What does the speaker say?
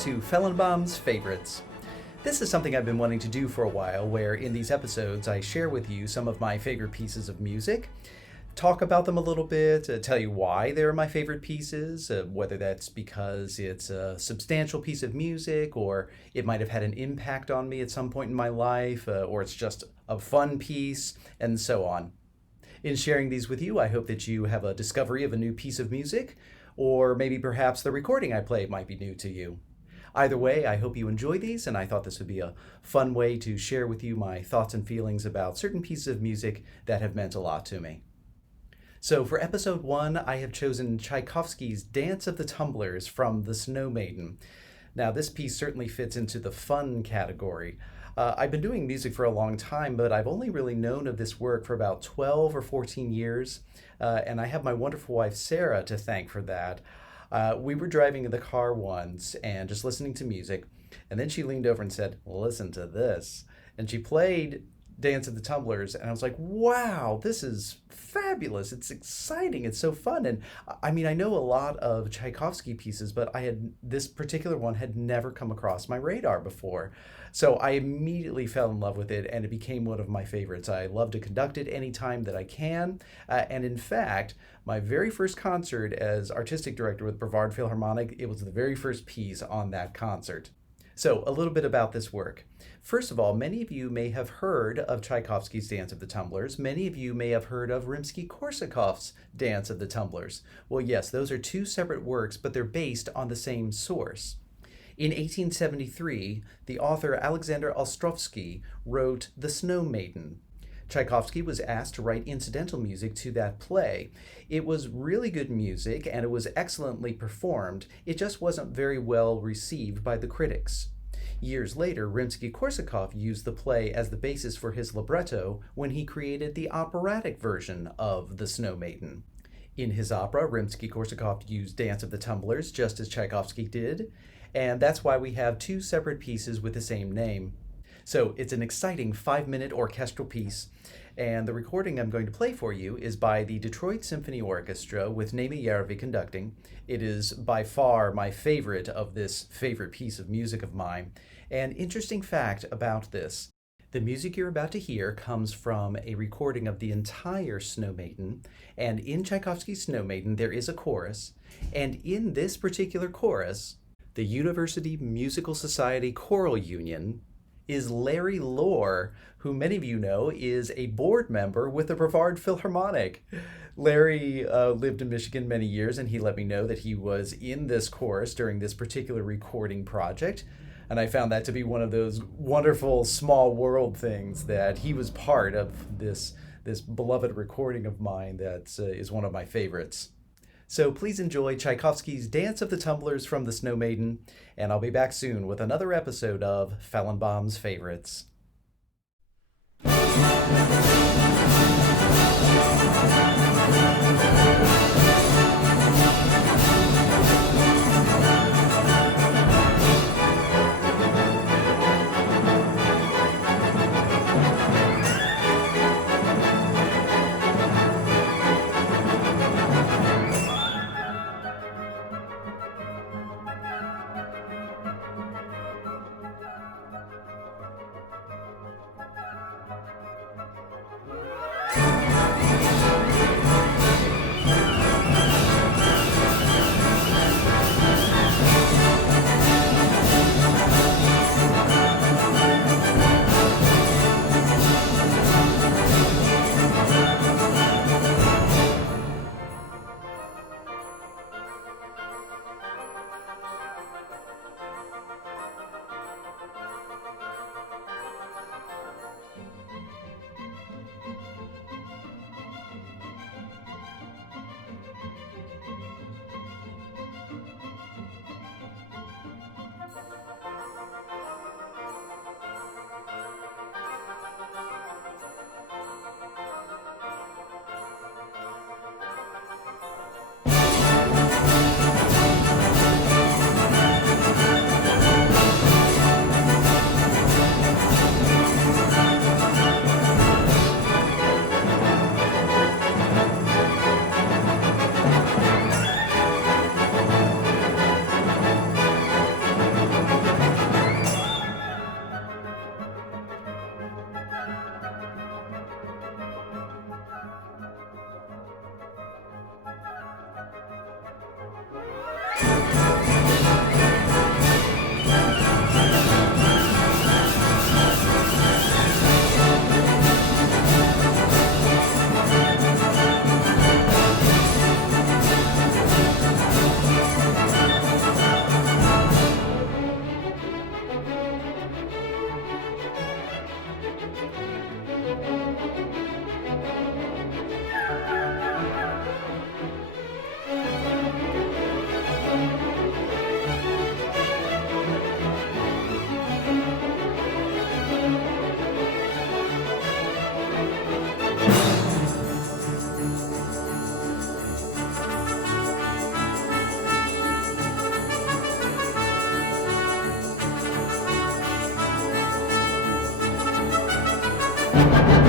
to Fellenbaum's Favorites. This is something I've been wanting to do for a while, where in these episodes I share with you some of my favorite pieces of music, talk about them a little bit, tell you why they're my favorite pieces, whether that's because it's a substantial piece of music, or it might have had an impact on me at some point in my life, or it's just a fun piece, and so on. In sharing these with you, I hope that you have a discovery of a new piece of music, or maybe perhaps the recording I play might be new to you. Either way, I hope you enjoy these, and I thought this would be a fun way to share with you my thoughts and feelings about certain pieces of music that have meant a lot to me. So for episode 1, I have chosen Tchaikovsky's Dance of the Tumblers from The Snow Maiden. Now, this piece certainly fits into the fun category. I've been doing music for a long time, but I've only really known of this work for about 12 or 14 years, and I have my wonderful wife Sarah to thank for that. We were driving in the car once and just listening to music, and then she leaned over and said, "Listen to this." And she played Dance of the Tumblers, and I was like, wow, this is fabulous. It's exciting. It's so fun. And I mean, I know a lot of Tchaikovsky pieces, but this particular one had never come across my radar before. So I immediately fell in love with it, and it became one of my favorites. I love to conduct it anytime that I can. And in fact, my very first concert as artistic director with Brevard Philharmonic, it was the very first piece on that concert. So a little bit about this work. First of all, many of you may have heard of Tchaikovsky's Dance of the Tumblers. Many of you may have heard of Rimsky-Korsakov's Dance of the Tumblers. Well, yes, those are two separate works, but they're based on the same source. In 1873, the author Alexander Ostrovsky wrote The Snow Maiden. Tchaikovsky was asked to write incidental music to that play. It was really good music, and it was excellently performed. It just wasn't very well received by the critics. Years later, Rimsky-Korsakov used the play as the basis for his libretto when he created the operatic version of The Snow Maiden. In his opera, Rimsky-Korsakov used Dance of the Tumblers just as Tchaikovsky did, and that's why we have two separate pieces with the same name. So it's an exciting 5-minute orchestral piece, and the recording I'm going to play for you is by the Detroit Symphony Orchestra with Naimi Järvi conducting. It is by far my favorite of this favorite piece of music of mine. An interesting fact about this: the music you're about to hear comes from a recording of the entire Snow Maiden, and in Tchaikovsky's Snow Maiden there is a chorus, and in this particular chorus, the University Musical Society Choral Union is Larry Lohr, who many of you know is a board member with the Brevard Philharmonic. Larry lived in Michigan many years, and he let me know that he was in this chorus during this particular recording project. And I found that to be one of those wonderful small world things, that he was part of this beloved recording of mine that is one of my favorites. So please enjoy Tchaikovsky's Dance of the Tumblers from The Snow Maiden, and I'll be back soon with another episode of Fellenbaum's Favorites. Bye.